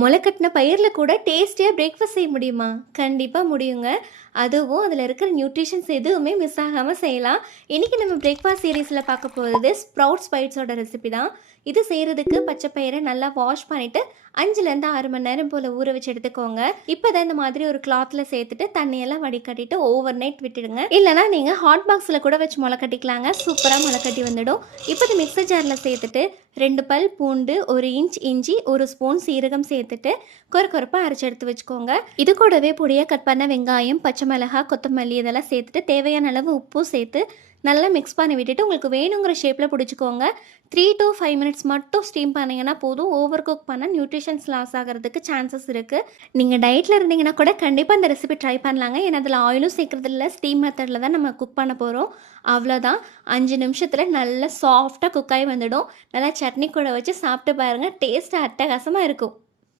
முளைக்கட்டின பயிரில் கூட டேஸ்டியாக பிரேக்ஃபாஸ்ட் செய்ய முடியுமா? கண்டிப்பாக முடியுங்க. அதுவும் அதில் இருக்கிற நியூட்ரிஷன்ஸ் எதுவுமே மிஸ் ஆகாமல் செய்யலாம். இன்றைக்கி நம்ம பிரேக்ஃபாஸ்ட் சீரீஸில் பார்க்க போகிறது ஸ்ப்ரவுட்ஸ் பைட்ஸோட ரெசிபி தான். இது செய்கிறதுக்கு பச்சை பயிரை நல்லா வாஷ் பண்ணிவிட்டு 5லேருந்து 6 மணி நேரம் போல் ஊற வச்சு எடுத்துக்கோங்க. இப்போ தான் இந்த மாதிரி ஒரு கிளாத்தில் சேர்த்துட்டு தண்ணியெல்லாம் வடிகட்டிட்டு ஓவர் நைட் விட்டுடுங்க. இல்லைனா நீங்கள் ஹாட் பாக்ஸில் கூட வச்சு முளைக்கட்டிக்கலாங்க. சூப்பராக முளைக்கட்டி வந்துடும். இப்போ இந்த மிக்சர் ஜாரில் சேர்த்துட்டு 2 பல் பூண்டு, 1 இன்ச் இஞ்சி, 1 ஸ்பூன் சீரகம் சேர்த்துட்டு கொரப்பாக அரைச்சி எடுத்து வச்சுக்கோங்க. இது கூடவே பொடியாக கட் பண்ண வெங்காயம், பச்சை மிளகாய், கொத்தமல்லி இதெல்லாம் சேர்த்துட்டு தேவையான அளவு உப்பும் சேர்த்து நல்லா மிக்ஸ் பண்ணி விட்டுட்டு உங்களுக்கு வேணுங்கிற ஷேப்பில் பிடிச்சிக்கோங்க. 3 to 5 மினிட்ஸ் மட்டும் ஸ்டீம் பண்ணிங்கன்னா போதும். ஓவர் குக் பண்ணால் நியூட்ரிஷன்ஸ் லாஸ் ஆகிறதுக்கு சான்சஸ் இருக்குது. நீங்கள் டயட்டில் இருந்தீங்கன்னா கூட கண்டிப்பாக இந்த ரெசிபி ட்ரை பண்ணலாங்க. ஏன்னா அதில் ஆயிலும் சேர்க்குறது இல்லை, ஸ்டீம் மெத்தடில் தான் நம்ம குக் பண்ண போகிறோம். அவ்வளோதான், 5 நிமிஷத்தில் நல்லா சாஃப்டாக குக் ஆகி வந்துடும். நல்லா சட்னி கூட வச்சு சாப்பிட்டு பாருங்கள், டேஸ்ட்டு அட்டகாசமாக இருக்கும்.